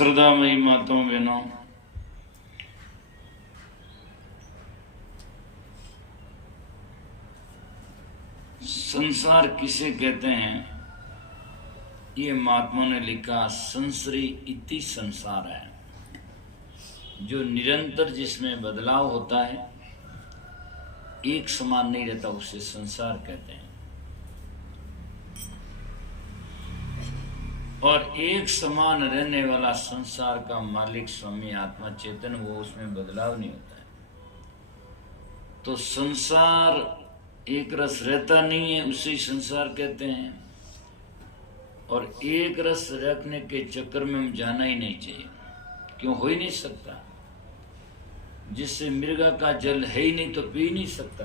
श्रद्धामयी माताओं बहनों, संसार किसे कहते हैं? ये महात्मा ने लिखा, संसरी इति संसार है, जो निरंतर जिसमें बदलाव होता है, एक समान नहीं रहता, उसे संसार कहते हैं। और एक समान रहने वाला संसार का मालिक स्वामी आत्मा चेतन, वो उसमें बदलाव नहीं होता है। तो संसार एक रस रहता नहीं है, उसे संसार कहते हैं। और एक रस रखने के चक्कर में हम जाना ही नहीं चाहिए, क्यों? हो ही नहीं सकता। जिससे मृगा का जल है ही नहीं तो पी नहीं सकता।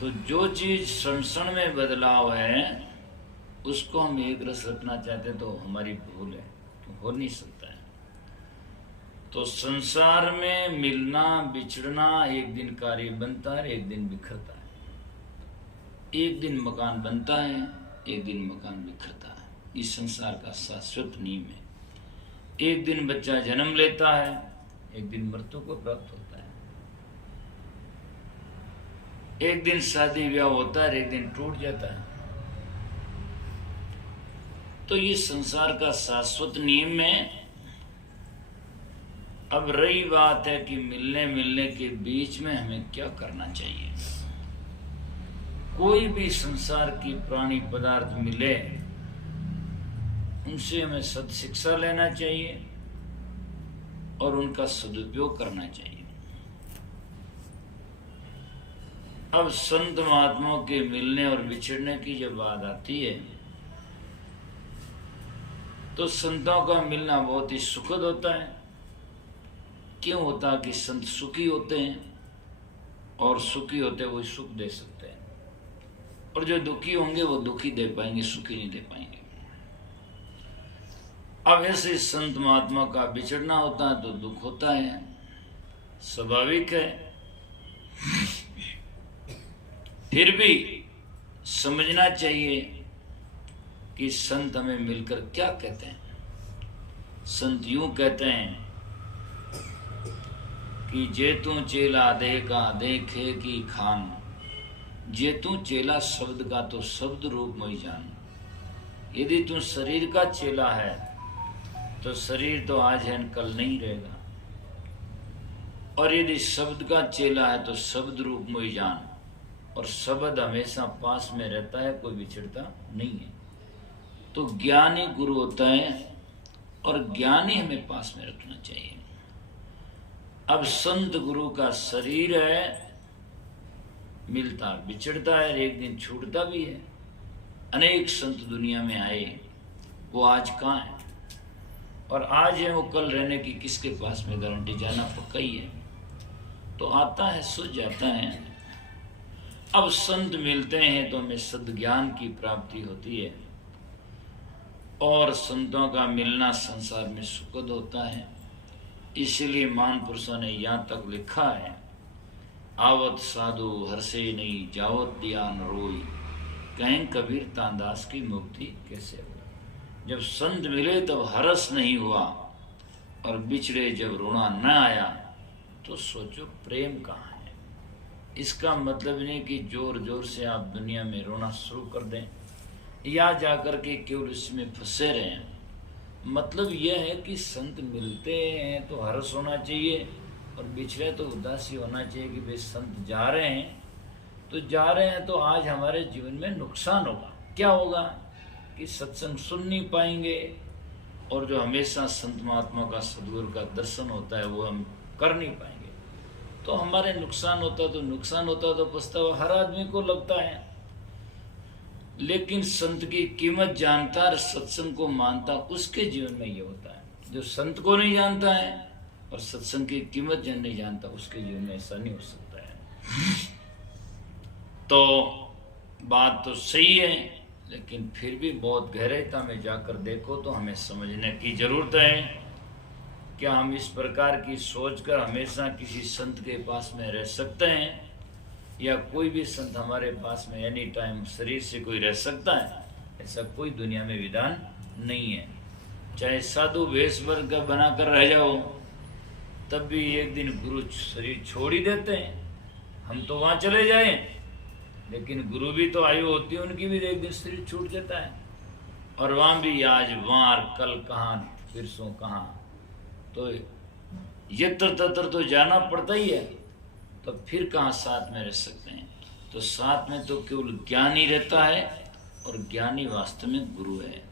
तो जो चीज क्षण में बदलाव है, उसको हम एक रस रखना चाहते हैं तो हमारी भूल है, तो हो नहीं सकता है। तो संसार में मिलना बिछड़ना, एक दिन कार्य बनता है, एक दिन बिखरता है। एक दिन मकान बनता है, एक दिन मकान बिखरता है। इस संसार का शाश्वत नियम है। एक दिन बच्चा जन्म लेता है, एक दिन मृत्यु को प्राप्त होता है। एक दिन शादी ब्याह होता है, एक दिन टूट जाता है। तो ये संसार का शाश्वत नियम है। अब रही बात है कि मिलने के बीच में हमें क्या करना चाहिए। कोई भी संसार की प्राणी पदार्थ मिले, उनसे हमें सद शिक्षा लेना चाहिए और उनका सदुपयोग करना चाहिए। अब संत महात्माओं के मिलने और बिछड़ने की जब बात आती है, तो संतों का मिलना बहुत ही सुखद होता है। क्यों होता कि संत सुखी होते हैं, और सुखी होते वो सुख दे सकते हैं, और जो दुखी होंगे वो दुखी दे पाएंगे, सुखी नहीं दे पाएंगे। अब ऐसे संत महात्मा का बिछड़ना होता है तो दुख होता है, स्वाभाविक है। फिर भी समझना चाहिए कि संत हमें मिलकर क्या कहते हैं। संत यूं कहते हैं कि जे तू चेला दे का देखे की खान, जे तू चेला शब्द का तो शब्द रूप में जान। यदि तू शरीर का चेला है तो शरीर तो आज है कल नहीं रहेगा, और यदि शब्द का चेला है तो शब्द रूप में जान। और शब्द हमेशा पास में रहता है, कोई बिछड़ता नहीं है। तो ज्ञानी गुरु होता है, और ज्ञानी हमें पास में रखना चाहिए। अब संत गुरु का शरीर है, मिलता बिछड़ता है, एक दिन छूटता भी है। अनेक संत दुनिया में आए, वो आज कहाँ है? और आज है वो कल रहने की किसके पास में गारंटी? जाना पक्का ही है। तो आता है, सुझ जाता है। अब संत मिलते हैं तो हमें सद्ज्ञान की प्राप्ति होती है, और संतों का मिलना संसार में सुखद होता है। इसलिए महान पुरुषों ने यहाँ तक लिखा है, आवत साधु हर्षे नहीं, जावत दियान रोई, कहें कबीर तानदास की मुक्ति कैसे हो। जब संत मिले तब हर्ष नहीं हुआ, और बिछड़े जब रोना न आया, तो सोचो प्रेम कहाँ है। इसका मतलब नहीं कि जोर जोर से आप दुनिया में रोना शुरू कर दें, या जाकर के केवल इसमें फंसे रहें। मतलब यह है कि संत मिलते हैं तो हर्ष होना चाहिए, और बिछड़े तो उदासी होना चाहिए कि भाई संत जा रहे हैं तो जा रहे हैं, तो आज हमारे जीवन में नुकसान होगा। क्या होगा कि सत्संग सुन नहीं पाएंगे, और जो हमेशा संत महात्मा का सद्गुरु का दर्शन होता है वो हम कर नहीं पाएंगे। तो हमारे नुकसान होता तो पछतावा हर आदमी को लगता है। लेकिन संत की कीमत जानता और सत्संग को मानता, उसके जीवन में ये होता है। जो संत को नहीं जानता है और सत्संग की कीमत नहीं जानता, उसके जीवन में ऐसा नहीं हो सकता है। तो बात तो सही है, लेकिन फिर भी बहुत गहराईता में जाकर देखो तो हमें समझने की जरूरत है। क्या हम इस प्रकार की सोचकर हमेशा किसी संत के पास में रह सकते हैं, या कोई भी संत हमारे पास में एनी टाइम शरीर से कोई रह सकता है? ऐसा कोई दुनिया में विधान नहीं है। चाहे साधु वेश बनाकर रह जाओ, तब भी एक दिन गुरु शरीर छोड़ ही देते हैं। हम तो वहां चले जाएं, लेकिन गुरु भी तो आयु होती है उनकी भी, एक दिन शरीर छूट जाता है। और वहां भी आज वार कल कहाँ फिरसों कहाँ, तो यत्र तत्र तो जाना पड़ता ही है। तो फिर कहाँ साथ में रह सकते हैं? तो साथ में तो केवल ज्ञान ही रहता है, और ज्ञानी वास्तव में गुरु है।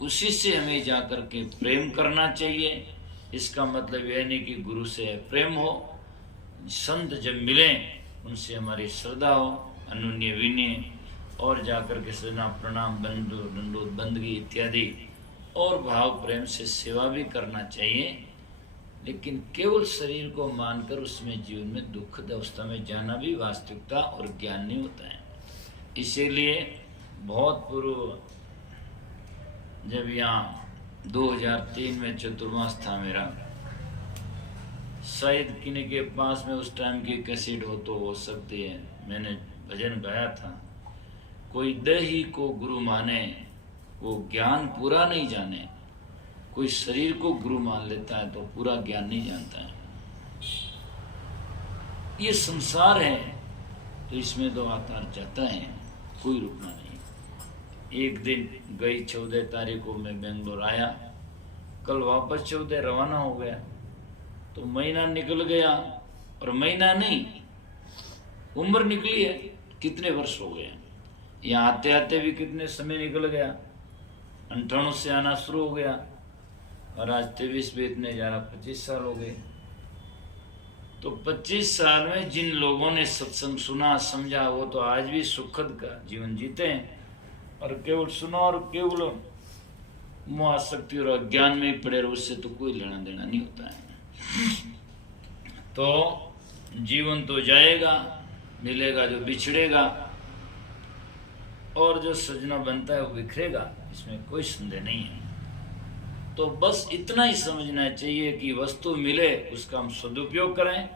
उसी से हमें जाकर के प्रेम करना चाहिए। इसका मतलब यह नहीं कि गुरु से प्रेम हो, संत जब मिले उनसे हमारी श्रद्धा हो, अनुन्य विनय, और जाकर के सजना प्रणाम बंधु दंडोत बंदगी इत्यादि और भाव प्रेम से सेवा भी करना चाहिए। लेकिन केवल शरीर को मानकर उसमें जीवन में दुखद अवस्था में जाना भी वास्तविकता और ज्ञान नहीं होता है। इसीलिए बहुत पूर्व जब यहाँ 2003 में चतुर्मास था मेरा, शायद किन्हीं के पास में उस टाइम की कैसेट हो सकती है, मैंने भजन गाया था, कोई दही को गुरु माने वो ज्ञान पूरा नहीं जाने। कोई शरीर को गुरु मान लेता है तो पूरा ज्ञान नहीं जानता है। ये संसार है तो इसमें तो आता जाता है, कोई रुकना नहीं। एक दिन गई 14 तारीख को मैं बेंगलोर आया, कल वापस 14 रवाना हो गया, तो महीना निकल गया। और महीना नहीं, उम्र निकली है, कितने वर्ष हो गए। यहाँ आते आते भी कितने समय निकल गया, 98 से आना शुरू हो गया, और आज 23 बीतने जा रहा, 25 साल हो गए। तो 25 साल में जिन लोगों ने सत्संग सुना समझा, वो तो आज भी सुखद का जीवन जीते हैं, और केवल सुना और केवल मोह आसक्ति और अज्ञान में ही पड़े रहो, उससे तो कोई लेना देना नहीं होता है। तो जीवन तो जाएगा, मिलेगा जो बिछड़ेगा, और जो सजना बनता है वो बिखरेगा, इसमें कोई संदेह नहीं है। तो बस इतना ही समझना चाहिए कि वस्तु मिले उसका हम सदुपयोग करें,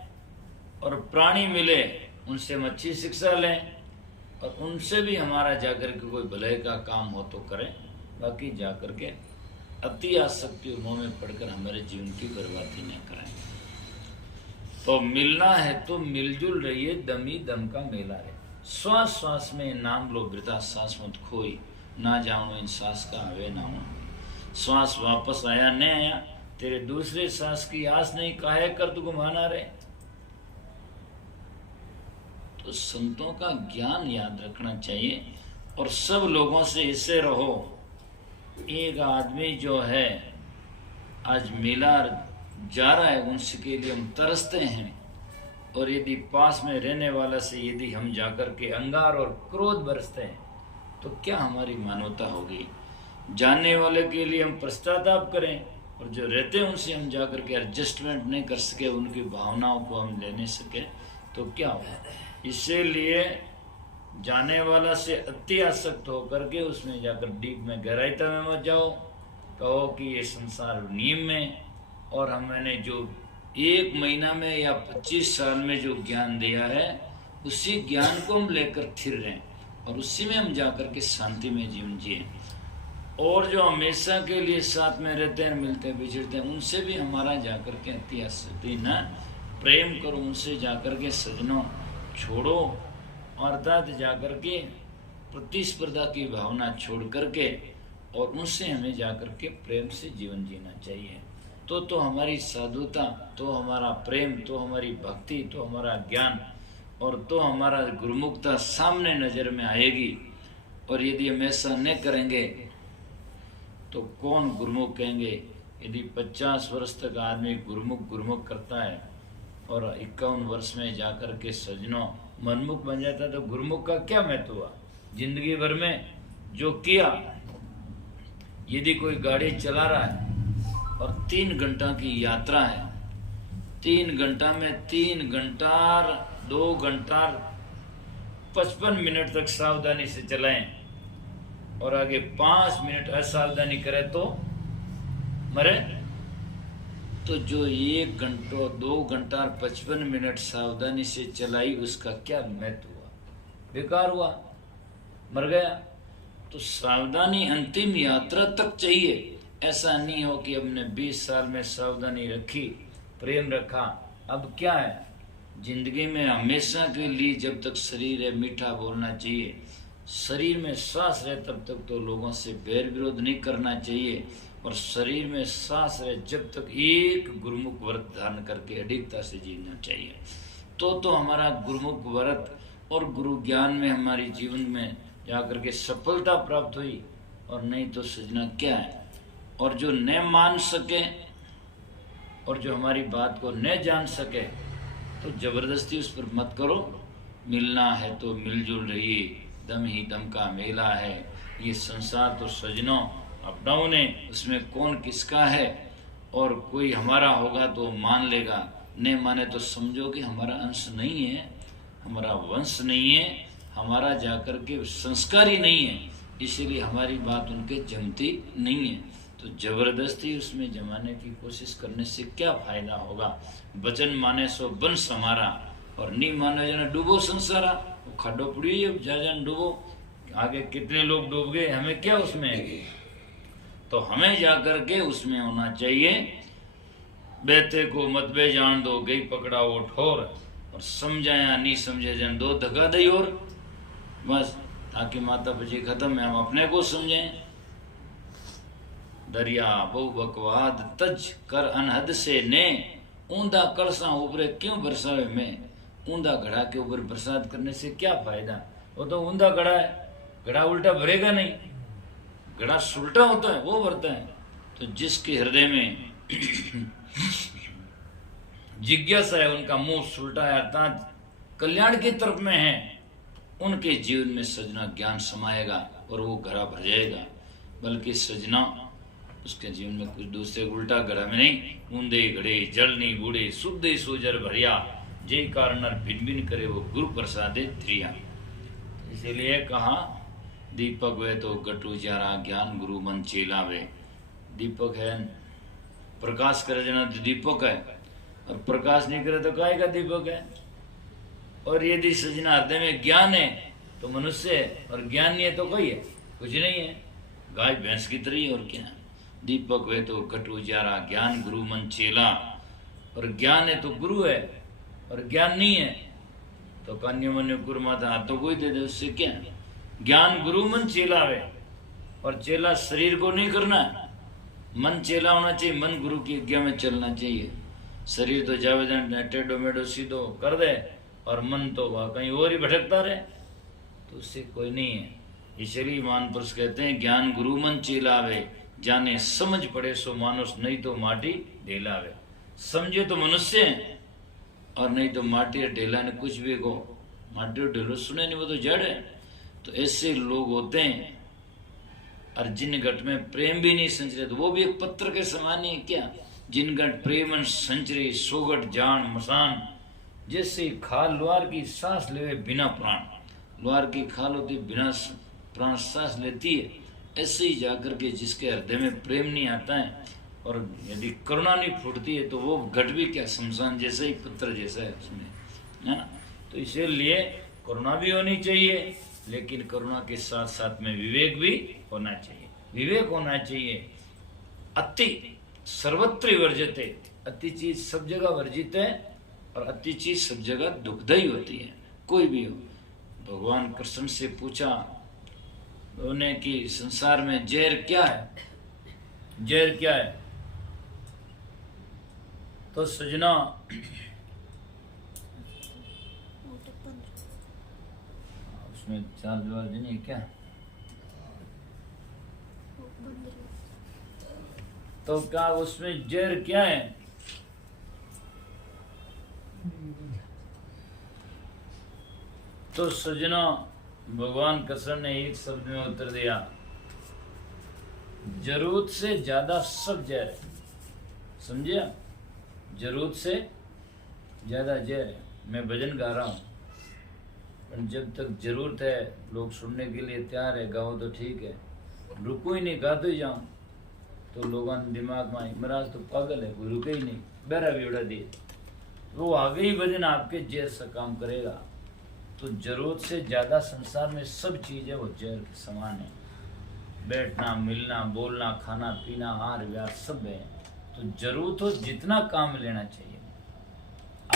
और प्राणी मिले उनसे हम अच्छी शिक्षा लें, और उनसे भी हमारा जाकर के कोई भलाई का काम हो तो करें। बाकी जाकर के अति आसक्ति और मोह में पड़कर हमारे जीवन की बर्बादी न करें। तो मिलना है तो मिलजुल रहिए, दमी दम का मेला है। श्वास श्वास में नाम लो वृथा सांस मत खोई, ना जानो इन सांस का आवे ना हो। श्वास वापस आया न आया, तेरे दूसरे सांस की आस नहीं, काहे कर तू घुमाना रे। तो संतों का ज्ञान याद रखना चाहिए, और सब लोगों से इससे रहो। एक आदमी जो है आज मिला जा रहा है, उनसे के लिए हम तरसते हैं, और यदि पास में रहने वाला से यदि हम जाकर के अंगार और क्रोध बरसते हैं तो क्या हमारी मानवता होगी। जानने वाले के लिए हम पश्चाताप करें, और जो रहते हैं उनसे हम जाकर के एडजस्टमेंट नहीं कर सके, उनकी भावनाओं को हम ले नहीं सके, तो क्या होगा। इसीलिए जाने वाला से अति आसक्त होकर के उसमें जाकर डीप में गहराईता में मत जाओ। कहो कि ये संसार नियम में, और हम मैंने जो 1 महीना में या 25 साल में जो ज्ञान दिया है, उसी ज्ञान को हम लेकर स्थिर रहें, और उसी में हम जाकर के शांति में जीवन जिए। और जो हमेशा के लिए साथ में रहते हैं, मिलते हैं, बिछड़ते हैं, उनसे भी हमारा जाकर के अति आसक्ति न, प्रेम करो उनसे जाकर के, सजनों छोड़ो, अर्थात जाकर के प्रतिस्पर्धा की भावना छोड़ करके, और उनसे हमें जाकर के प्रेम से जीवन जीना चाहिए। तो हमारी साधुता, तो हमारा प्रेम, तो हमारी भक्ति, तो हमारा ज्ञान, और तो हमारा गुरुमुखता सामने नजर में आएगी। और यदि हम ऐसा न करेंगे तो कौन गुरुमुख कहेंगे। यदि 50 वर्ष तक आदमी गुरुमुख करता है, और 51 वर्ष में जाकर के सजनों मनमुख बन जाता है, तो गुरुमुख का क्या महत्व हुआ। जिंदगी भर में जो किया, यदि कोई गाड़ी चला रहा है और 3 घंटा की यात्रा है, 3 घंटा में 3 घंटा 2 घंटा 55 मिनट तक सावधानी से चलाएं, और आगे 5 मिनट असावधानी करे तो मरे। तो जो 1 घंटा 2 घंटा 55 मिनट सावधानी से चलाई, उसका क्या महत्व हुआ, बेकार हुआ, मर गया। तो सावधानी अंतिम यात्रा तक चाहिए, ऐसा नहीं हो कि हमने 20 साल में सावधानी रखी, प्रेम रखा, अब क्या है। जिंदगी में हमेशा के लिए जब तक शरीर है मीठा बोलना चाहिए, शरीर में सांस रहे तब तक तो लोगों से बैर विरोध नहीं करना चाहिए, और शरीर में सांस रहे जब तक एक गुरुमुख व्रत धारण करके अडिगता से जीना चाहिए। तो हमारा गुरुमुख व्रत और गुरु ज्ञान में हमारी जीवन में जाकर के सफलता प्राप्त हुई, और नहीं तो सजना क्या है। और जो न मान सके और जो हमारी बात को न जान सके तो जबरदस्ती उस पर मत करो। मिलना है तो मिलजुल रहिए, दम ही दम का मेला है। ये संसार तो सजनों अप डाउन है, उसमें कौन किसका है। और कोई हमारा होगा तो मान लेगा, न माने तो समझो कि हमारा अंश नहीं है, हमारा वंश नहीं है, हमारा जाकर के संस्कार ही नहीं है, इसीलिए हमारी बात उनके जमती नहीं है। तो जबरदस्ती उसमें जमाने की कोशिश करने से क्या फायदा होगा। वचन माने सो वंश हमारा, और नहीं माने जना डूबो संसारा। वो खड्डो पड़ी अब जा जान डूबो, आगे कितने लोग डूब गए, हमें क्या उसमें। तो हमें जाकर के उसमें होना चाहिए, बेते को मत बे जान दो, गई पकड़ा वो ठोर, और समझाया नहीं समझे जन दो धक्का दई, और बस ताकि माता पिता खत्म है, हम अपने को समझें। दरिया बहु बकवाद तज कर अनहद से ने, ऊंधा कलसा ऊपरे क्यों बरसावे में। ऊंधा घड़ा के ऊपर बरसात करने से क्या फायदा, वो तो ऊंधा घड़ा है, घड़ा उल्टा भरेगा नहीं, घड़ा सुलटा होता है वो भरता है। तो जिसके हृदय में जिज्ञासा है, उनका मुंह सुलटा है अर्थात कल्याण की तरफ में है, उनके जीवन में सजना ज्ञान समाएगा और वो घड़ा भर जाएगा। बल्कि सजना उसके जीवन में कुछ दूसरे उल्टा घड़ा में नहीं, ऊंधे घड़े जल नहीं बूढ़े, शुद्ध सोजर भरिया, जय कारण भिन भिन करे वो गुरु प्रसादे त्रिया। इसीलिए कहा दीपक वे तो गटू जारा, ज्ञान गुरु मन चेला वे। दीपक है, प्रकाश करे जना तो दीपक है, और प्रकाश नहीं करे तो काय का दीपक है। और यदि सजना हृदय में ज्ञान है तो मनुष्य है, और ज्ञान नहीं है तो कोई है, कुछ नहीं है, गाय भैंस की तरह। और क्या दीपक वे तो कटु जारा, ज्ञान गुरु मन चेला। और ज्ञान है तो गुरु है, और ज्ञान नहीं है तो कान्य मन गुरु माता हाथ तो कोई दे दे, उससे क्या। ज्ञान गुरु मन चेला है, और चेला शरीर को नहीं करना, मन चेला होना चाहिए, मन गुरु की आज्ञा में चलना चाहिए। शरीर तो जावे टेढ़ो मेढ़ो सीधो कर दे, और मन तो वह कहीं और ही भटकता रहे, तो उससे कोई नहीं है। इसलिए मान पुरुष कहते हैं ज्ञान गुरु मन चेलावे, जाने समझ पड़े सो मानुष, नहीं तो माटी ढेलावे। समझे तो मनुष्य है, और नहीं तो माटी ढेला ने कुछ भी को, माटी और ढेलो सुने नहीं, वो तो जड़ है। तो ऐसे लोग होते हैं, और जिन घट में प्रेम भी नहीं संचरे तो वो भी एक पत्र के समान ही है क्या। जिन घट प्रेम संचरे सोगट जान मसान, जैसे खाल लोहार की सांस ले बिना प्राण, लोहार की खाल होती बिना प्राण सांस लेती है, ऐसे ही जाकर के जिसके हृदय में प्रेम नहीं आता है और यदि करुणा नहीं फूटती है तो वो घट भी क्या शमशान जैसा ही, पत्थर जैसा है उसमें, है ना। तो इसीलिए करुणा भी होनी चाहिए, लेकिन करुणा के साथ साथ में विवेक भी होना चाहिए। विवेक होना चाहिए। अति सर्वत्र वर्जिते, अति चीज सब जगह वर्जित है, और अति चीज सब जगह दुखदायी होती है, कोई भी हो। भगवान कृष्ण से पूछा उन्हें कि संसार में जहर क्या है, जहर क्या है। तो सजना उसमें 4 जवाब देने क्या, तो क्या उसमें जहर क्या है। तो सजना भगवान कृष्ण ने एक शब्द में उत्तर दिया, जरूरत से ज्यादा सब जहर है। समझे, जरूरत से ज्यादा जहर है। मैं भजन गा रहा हूँ, पर जब तक जरूरत है, लोग सुनने के लिए तैयार है, गाओ तो ठीक है, रुको ही नहीं, गाते ही जाऊं तो लोगों ने दिमाग में आई महाराज तो पागल है, कोई रुके ही नहीं, बेरा भी उड़ा दिए, वो आगे ही भजन आपके जहर से काम करेगा। तो जरूरत से ज्यादा संसार में सब चीज है वो जहर के समान है। बैठना, मिलना, बोलना, खाना पीना, हार व्यार सब है। तो जरूरत हो जितना काम लेना चाहिए।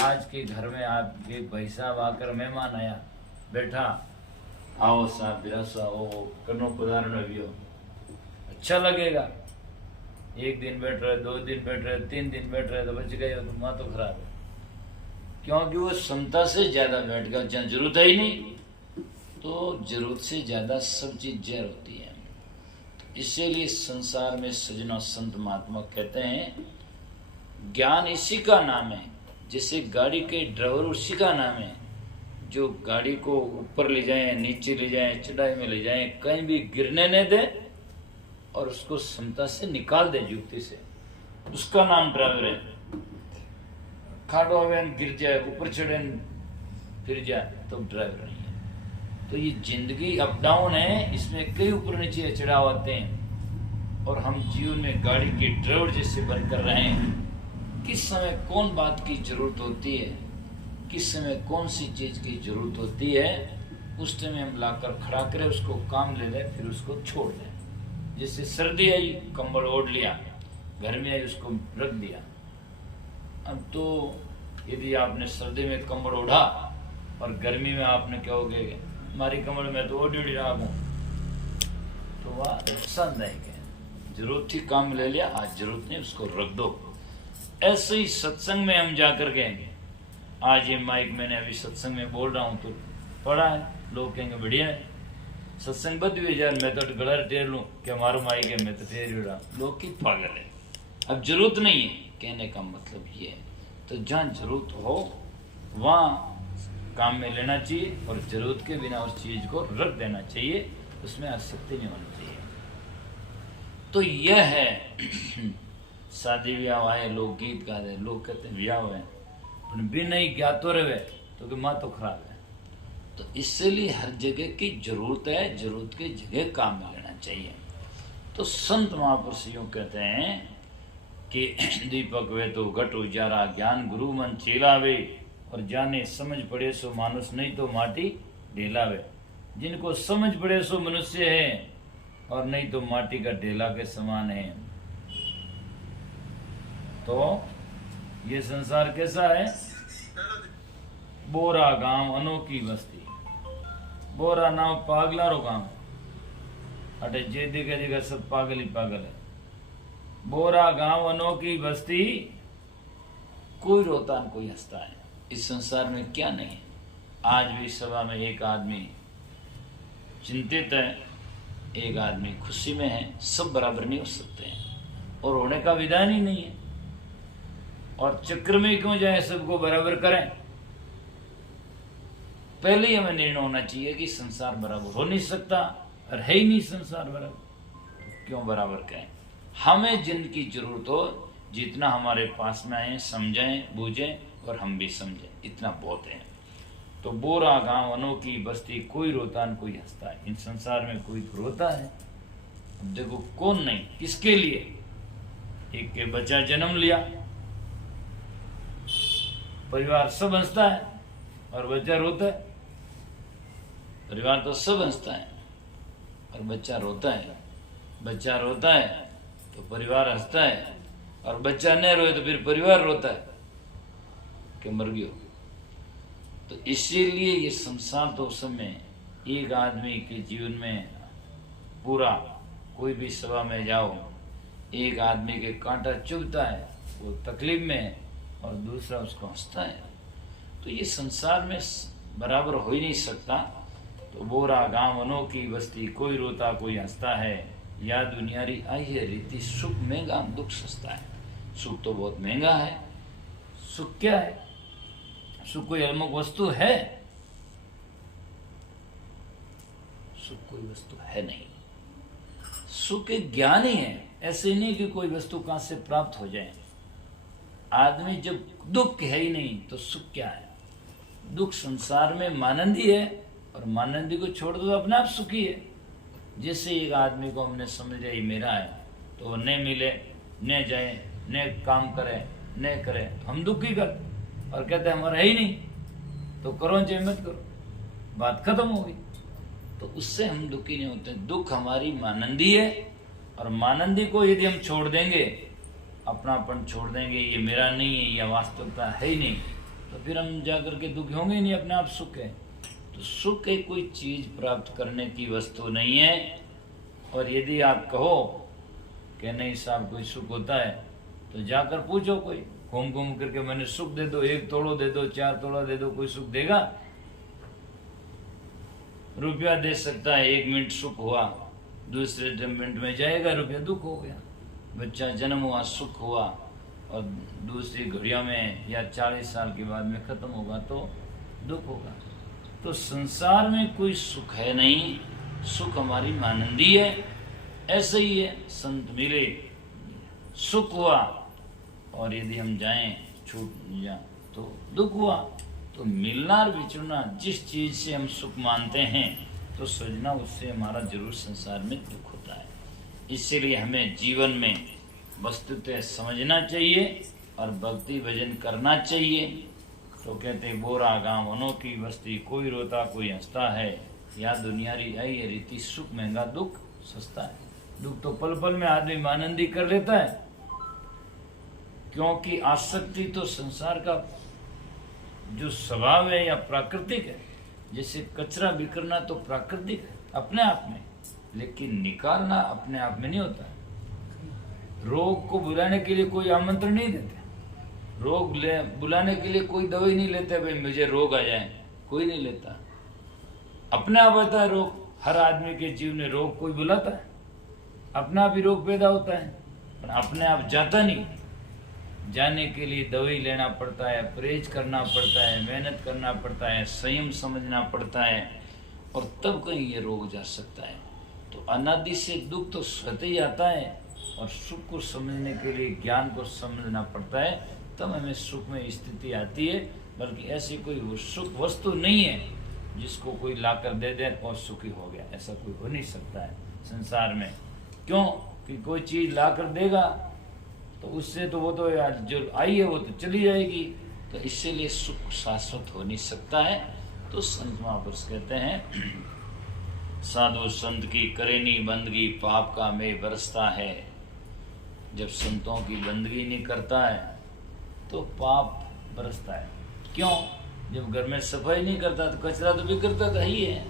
आज के घर में आप एक भाई साहब आकर मेहमान आया, बैठा, आओ साहब बिरसा हो कनो पधारण हो, अच्छा लगेगा। एक दिन बैठ रहे, 2 दिन बैठ रहे, 3 दिन बैठ रहे तो बच गए, तो माँ तो खराब है, क्योंकि वो क्षमता से ज्यादा बैठ गया, जहाँ जरूरत है ही नहीं। तो जरूरत से ज्यादा सब चीज जहर होती है। इसीलिए संसार में सज्जनों संत महात्मा कहते हैं ज्ञान इसी का नाम है। जैसे गाड़ी के ड्राइवर उसी का नाम है, जो गाड़ी को ऊपर ले जाए, नीचे ले जाए, चढ़ाई में ले जाए, कहीं भी गिरने न दे और उसको क्षमता से निकाल दे, युक्ति से, उसका नाम ड्राइवर है। खाड़ो आवे गिर जाए, ऊपर चढ़े फिर जाए, तो ड्राइवर नहीं है। तो ये जिंदगी अप डाउन है, इसमें कई ऊपर नीचे चढ़ाव आते हैं और हम जीवन में गाड़ी के ड्राइवर जैसे बन कर रहे हैं। किस समय कौन बात की जरूरत होती है, किस समय कौन सी चीज की जरूरत होती है, उस समय हम लाकर खड़ा करें, उसको काम ले लें, फिर उसको छोड़ दें। जैसे सर्दी आई कंबल ओढ़ लिया, गर्मी आई उसको रख दिया। अब तो यदि आपने सर्दी में कंबल ओढ़ा और गर्मी में आपने कहोगे हमारी कमर में तो ओढ़ी रहा हूँ, तो वह नुकसानदायक है। जरूरत थी काम ले लिया, आज जरूरत नहीं, उसको रख दो। ऐसे ही सत्संग में हम जाकर के, आज ये माइक मैंने अभी सत्संग में बोल रहा हूँ तो पढ़ा है, लोग कहेंगे बढ़िया है, सत्संग बद भी यार, मैं तो गला टेर लूँ कि हमारा माइक है, मैं तो टेर ही रहा, लोग की पागल है। अब जरूरत नहीं है, कहने का मतलब ये है। तो जहाँ जरूरत हो वहाँ काम में लेना चाहिए और जरूरत के बिना उस चीज को रख देना चाहिए, उसमें आसक्ति नहीं होनी चाहिए। तो यह है शादी ब्याह है, लोग गीत गा रहे, लोग कहते हैं ब्याह है, बिन नहीं ज्ञातो रहे तो कि माँ तो खराब है। तो इसलिए हर जगह की जरूरत है, जरूरत की जगह काम में लेना चाहिए। तो संत महापुरुष यूं कहते हैं कि दीपक वे तो घट उजारा, ज्ञान गुरु मन चेलावे, और जाने समझ पड़े सो मानुष, नहीं तो माटी ढेलावे। जिनको समझ पड़े सो मनुष्य है और नहीं तो माटी का ढेला के समान है। तो ये संसार कैसा है? बोरा गांव अनोखी बस्ती, बोरा नाम पागलारो गांव, अटे जे दिखे दिखे सब पागल ही पागल है। बोरा गांव अनोखी बस्ती, कोई रोता न कोई हंसता है। इस संसार में क्या नहीं है। आज भी सभा में एक आदमी चिंतित है, एक आदमी खुशी में है, सब बराबर नहीं हो सकते हैं और होने का विधान ही नहीं है। और चक्र में क्यों जाए, सबको बराबर करें। पहले ही हमें निर्णय होना चाहिए कि संसार बराबर हो नहीं सकता और है ही नहीं संसार बराबर, तो क्यों बराबर कहें। हमें जिनकी जरूरत हो, जितना हमारे पास में आए, समझें बूझें और हम भी समझें, इतना बहुत है। तो बोरा गांव अनोखी बस्ती, कोई रोता न कोई हंसता है। इन संसार में कोई तो रोता है। अब देखो कौन नहीं, किसके लिए। एक के बच्चा जन्म लिया, परिवार सब हंसता है और बच्चा रोता है। परिवार तो सब हंसता है और बच्चा रोता है। बच्चा रोता है तो परिवार हंसता है और बच्चा नहीं रोए तो फिर परिवार रोता है कि मर गयो। तो इसीलिए ये संसार तो उस समय एक आदमी के जीवन में पूरा, कोई भी सभा में जाओ, एक आदमी के कांटा चुभता है, वो तकलीफ में है और दूसरा उसको हंसता है। तो ये संसार में बराबर हो ही नहीं सकता। तो बोरा गांव अनोखी बस्ती, कोई रोता कोई हंसता है। या दुनियारी आई है रीति, सुख महंगा दुख सस्ता है। सुख तो बहुत महंगा है। सुख क्या है? सुख कोई अल्मोक वस्तु है? सुख कोई वस्तु है नहीं। सुख एक ज्ञान ही है, ऐसे नहीं कि कोई वस्तु कहां से प्राप्त हो जाए। आदमी जब दुख है ही नहीं तो सुख क्या है? दुख संसार में मानंदी है और मानंदी को छोड़ दो तो अपने आप सुखी है। जैसे एक आदमी को हमने समझ लिया मेरा है, तो वो न मिले, न जाए, न काम करे, न करे, तो हम दुखी कर और कहते हैं हमारा है ही नहीं, तो करो चाहे मत करो, बात खत्म हो गई। तो उससे हम दुखी नहीं होते। दुख हमारी मानंदी है, और मानंदी को यदि हम छोड़ देंगे, अपनापन छोड़ देंगे, ये मेरा नहीं है, यह वास्तविकता है ही नहीं, तो फिर हम जाकर के दुखी होंगे ही नहीं, अपने आप सुख है। तो सुख एक कोई चीज प्राप्त करने की वस्तु नहीं है। और यदि आप कहो कि नहीं साहब कोई सुख होता है, तो जाकर पूछो, कोई घूम घूम करके मैंने सुख दे दो, 1 तोड़ो दे दो, 4 तोड़ा दे दो, कोई सुख देगा? रुपया दे सकता है, 1 मिनट सुख हुआ, दूसरे मिनट में जाएगा रुपया, दुख हो गया। बच्चा जन्म हुआ, सुख हुआ, और दूसरी घड़िया में या 40 साल के बाद में खत्म होगा तो दुख होगा। तो संसार में कोई सुख है नहीं, सुख हमारी मानंदी है। ऐसे ही है, संत मिले सुख हुआ, और यदि हम जाएं छूट जा तो दुख हुआ। तो मिलना और विचरना, जिस चीज से हम सुख मानते हैं तो सोचना उससे हमारा जरूर संसार में दुख होता है। इसीलिए हमें जीवन में वस्तुतः समझना चाहिए और भक्ति भजन करना चाहिए। तो कहते बोरा गांव अनोखी बस्ती, कोई रोता कोई हंसता है, या दुनियारी है ये रीति, सुख महंगा दुख सस्ता है। दुख तो पल पल में आदमी मानंदी कर लेता है, क्योंकि आसक्ति तो संसार का जो स्वभाव है या प्राकृतिक है। जैसे कचरा बिखरना तो प्राकृतिक है अपने आप में, लेकिन निकालना अपने आप में नहीं होता है। रोग को बुलाने के लिए कोई आमंत्रण नहीं देते, रोग बुलाने के लिए कोई दवाई नहीं लेते, भाई मुझे रोग आ जाए, कोई नहीं लेता, अपने आप आता है रोग। हर आदमी के जीवन में रोग कोई बुलाता है, अपना भी रोग पैदा होता है, पर अपने आप जाता नहीं। जाने के लिए दवाई लेना पड़ता है, परहेज करना पड़ता है, मेहनत करना पड़ता है, संयम समझना पड़ता है, और तब कहीं ये रोग जा सकता है। तो अनादि से दुख तो स्वतः ही आता है, और सुख को समझने के लिए ज्ञान को समझना पड़ता है, तब हमें सुख में स्थिति आती है। बल्कि ऐसी कोई सुख वस्तु नहीं है जिसको कोई लाकर दे दे और सुखी हो गया, ऐसा कोई हो नहीं सकता है संसार में। क्यों कि कोई चीज लाकर देगा तो उससे तो वो तो यार जो आई है वो तो चली जाएगी, तो इसीलिए सुख शाश्वत हो नहीं सकता है। तो संत महापुरुष कहते हैं, साधु संत की करेनी बंदगी, पाप का में बरसता है। जब संतों की बंदगी नहीं करता है तो पाप बरसता है। क्यों? जब घर में सफाई नहीं करता तो कचरा तो बिखरता तो ही है,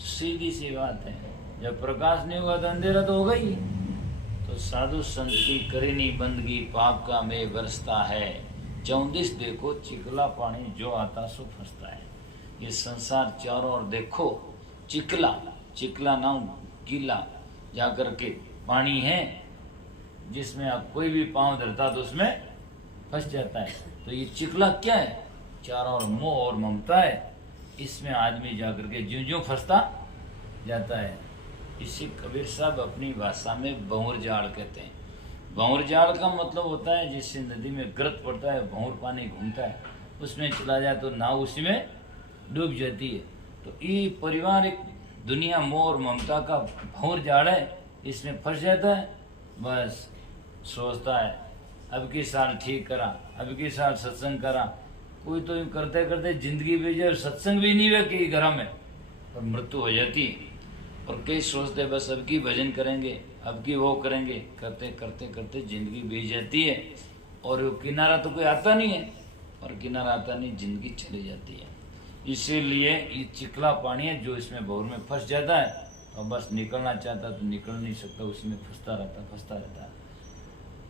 सीधी सी बात है। जब प्रकाश नहीं होगा तो अंधेरा तो होगा ही। तो साधु संत की करेनी बंदगी, पाप का में बरसता है। 34 देखो चिकला पानी, जो आता सो फंसता है। ये संसार चारों ओर देखो, चिकला, चिकला ना गीला जाकर के पानी है, जिसमें आप कोई भी पांव धरता तो उसमें फंस जाता है। तो ये चिकला क्या है? चारों ओर मोह और ममता है, इसमें आदमी जाकर के ज्यों ज्यों फंसता जाता है। इसी कबीर साहब अपनी भाषा में भंवर जाल कहते हैं। भंवर जाल का मतलब होता है जिससे नदी में गर्त पड़ता है, भंवर पानी घूमता है, उसमें चला जाए तो नाव उसी में डूब जाती है। तो ये परिवार एक दुनिया मोह और ममता का भंवर जाल है, इसमें फंस जाता है। बस सोचता है अब की साल ठीक करा, अब की साल सत्संग करा। कोई तो करते करते जिंदगी बीत जाए, सत्संग भी नहीं हुआ कई घर में, और मृत्यु हो जाती है। और कई सोचते बस अब की भजन करेंगे, अब की वो करेंगे, करते करते करते जिंदगी बीत जाती है, और वो किनारा तो कोई आता नहीं है, और किनारा आता नहीं, जिंदगी चली जाती है। इसीलिए ये चिकला पानी है जो इसमें भंवर में फंस जाता है, और बस निकलना चाहता तो निकल नहीं सकता, उसमें फंसता रहता है।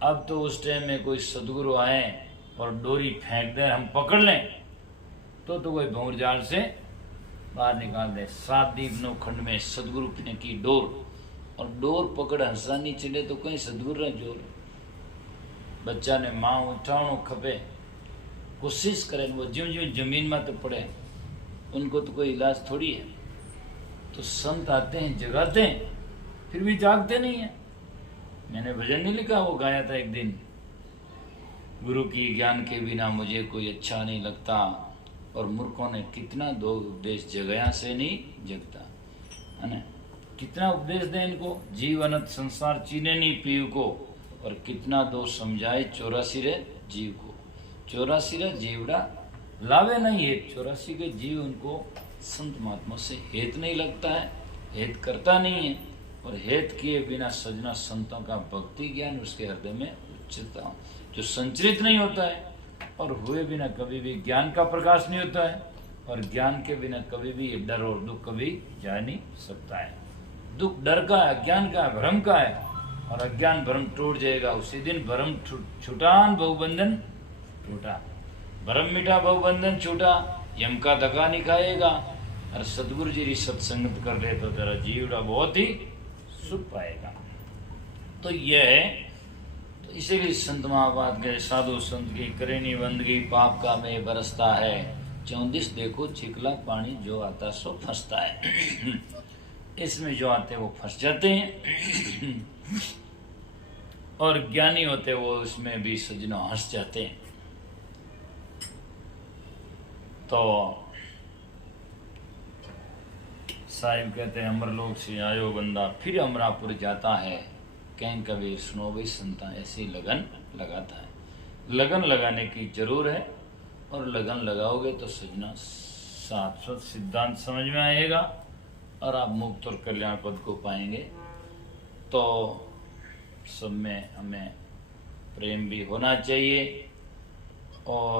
अब तो उस टाइम में कोई सदगुरु आए और डोरी फेंक दे, हम पकड़ लें तो कोई भंवर जाल से बाहर निकाल दे। 7 दीप 9 खंड में सदगुरु फेंकी डोर, और डोर पकड़ हंसा नहीं चले तो कहीं सदगुरु रह जोर। बच्चा ने माँ उठाणो खपे, कोशिश करें, वो ज्यों ज्यों जमीन में तो पड़े, उनको तो कोई इलाज थोड़ी है। तो संत आते हैं, जगाते हैं, फिर भी जागते नहीं है। मैंने भजन नहीं लिखा, वो गाया था एक दिन, गुरु की ज्ञान के बिना मुझे कोई अच्छा नहीं लगता, और मूर्खों ने कितना दो उपदेश जगया से नहीं जगता, है ना। कितना उपदेश दें इनको, जीव अनंत संसार चीने नहीं पीव को, और कितना दो समझाए 84 रे जीव को। 84 रे जीवड़ा लावे नहीं है, 84 के जीव उनको संत महात्मा से हेत नहीं लगता है, हेत करता नहीं है। और हेत किए बिना सजना संतों का भक्ति ज्ञान उसके हृदय में उच्चता जो संचरित नहीं होता है, और हुए बिना कभी भी ज्ञान का प्रकाश नहीं होता है, और ज्ञान के बिना कभी भी डर और दुख कभी जा नहीं सकता है। दुख डर का है, अज्ञान का है, भ्रम का है, और अज्ञान भ्रम टूट जाएगा उसी दिन। भ्रम छुटान बहुबंधन टूटा, भ्रम मिटा बहुबंधन छूटा, यम का धक्का नहीं खाएगा। और सदगुरु जी सत्संगत कर ले तो तेरा जीवड़ा बहुत ही सुख पाएगा। तो यह है, तो इसीलिए संत महापाद के साधु संत की करेनी बंदगी पाप का में बरसता है। 34 देखो चिकला पानी जो आता सो फंसता है। इसमें जो आते वो फंस जाते हैं, और ज्ञानी होते वो उसमें भी सजना हंस जाते हैं। तो साहिब कहते हैं अमरलोक से आयो बंदा फिर अमरापुर जाता है, कहीं कभी सुनो भाई संता ऐसी लगन लगाता है। लगन लगाने की जरूर है, और लगन लगाओगे तो सजना शाश्वत सिद्धांत समझ में आएगा, और आप मुक्त और कल्याण पद को पाएंगे। तो सब में हमें प्रेम भी होना चाहिए, और